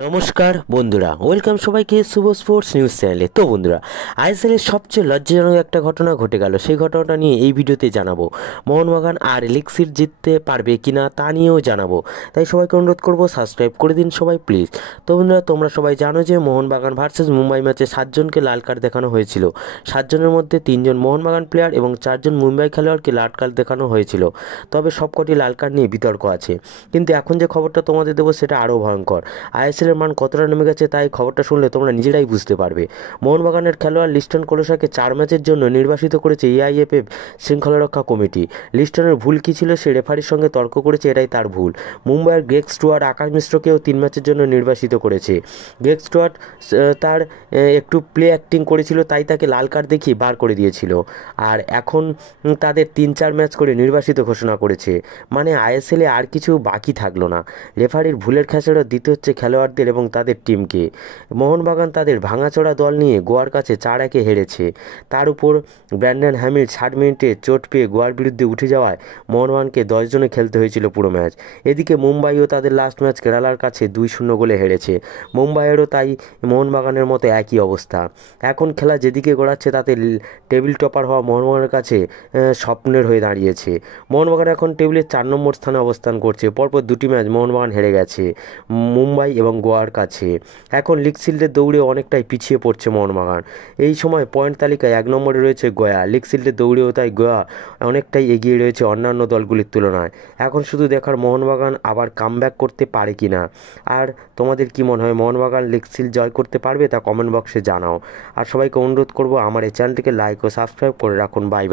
নমস্কার বন্ধুরা, ওয়েলকাম সবাইকে শুভ স্পোর্টস নিউজ চ্যানেলে। তো বন্ধুরা, আইএসএলের সবচেয়ে লজ্জাজনক একটা ঘটনা ঘটে গেল। সেই ঘটনাটা নিয়ে এই ভিডিওতে জানাবো। মোহনবাগান আর এলিক্সির জিততে পারবে কিনা তা নিয়েও জানাবো। তাই সবাইকে অনুরোধ করব, সাবস্ক্রাইব করে দিন সবাই প্লিজ। তো বন্ধুরা, তোমরা সবাই জানো যে মোহনবাগান ভার্সেস মুম্বাই ম্যাচে 7জনকে লাল কার্ড দেখানো হয়েছিল। 7জনের মধ্যে 3জন মোহনবাগান প্লেয়ার এবং 4জন মুম্বাই খেলোয়াড়কে লাল কার্ড দেখানো হয়েছিল। তবে সবকটি লাল কার্ড নিয়ে বিতর্ক আছে। কিন্তু এখন যে খবরটা তোমাদের দেবো সেটা আরও ভয়ঙ্কর। আইএসএলের মান কতটা নেমে গেছে তাই খবরটা শুনলে তোমরা নিজেরাই বুঝতে পারবে। মোহনবাগানের খেলোয়াড় লিস্টন কোলোসাকে 4 ম্যাচের জন্য নির্বাসিত করেছে এআইএফএফ শৃঙ্খলারক্ষা কমিটি। লিস্টনের ভুল কী ছিল সে রেফারির সঙ্গে তর্ক করেছে, এটাই তার ভুল। মুম্বাইয়ের গ্রেগ স্টুয়ার্ট আকাশ মিশ্রকেও 3 ম্যাচের জন্য নির্বাসিত করেছে। গ্রেগ স্টুয়ার্ট তার একটু প্লে অ্যাক্টিং করেছিল, তাই তাকে লাল কার্ড দেখিয়ে বার করে দিয়েছিল। আর এখন তাদের 3-4 ম্যাচ করে নির্বাসিত ঘোষণা করেছে। মানে আইএসএলে আর কিছু বাকি থাকলো না। রেফারির ভুলের খেসারত দিতে হচ্ছে খেলোয়াড়দের এবং তাদের টিমকে। মোহনবাগান তাদের ভাঙাচোরা দল নিয়ে গোয়ার কাছে 4-1 হেরেছে। তার উপর ব্র্যান্ডন হ্যামিল 60 মিনিটে চোট পেয়ে গোয়ার বিরুদ্ধে উঠে যাওয়ায় মোহনবাগানকে 10 জনে খেলতে হয়েছিল পুরো ম্যাচ। এদিকে মুম্বাইও তাদের লাস্ট ম্যাচ কেরালার কাছে 2-0 গোলে হেরেছে। মুম্বাইয়েরও তাই মোহনবাগানের মতো একই অবস্থা। এখন খেলা যেদিকে গড়াচ্ছে তাতে টেবিল টপার হওয়া মোহনবাগানের কাছে স্বপ্নের হয়ে দাঁড়িয়েছে। মোহনবাগান এখন টেবিলের 4 নম্বর স্থানে অবস্থান করছে। পরপর 2টি ম্যাচ মোহনবাগান হেরে গেছে মুম্বাই এবং গোয়ার কাছে। এখন লিগ শিল্ডের দৌড়ে অনেকটাই পিছিয়ে পড়ছে মোহনবাগান। এই সময় পয়েন্ট তালিকায় 1 নম্বরে রয়েছে গয়া। লিগ শিল্ডের দৌড়েও তাই গয়া অনেকটাই এগিয়ে রয়েছে অন্যান্য দলগুলির তুলনায়। এখন শুধু দেখার মোহনবাগান আবার কামব্যাক করতে পারে কি না। আর তোমাদের কি মনে হয়, মোহনবাগান লিগ শিল্ড জয় করতে পারবে? তা কমেন্ট বক্সে জানাও। আর সবাইকে অনুরোধ করব, আমার এই চ্যানেলটিকে লাইক ও সাবস্ক্রাইব করে রাখুন। Bye bye.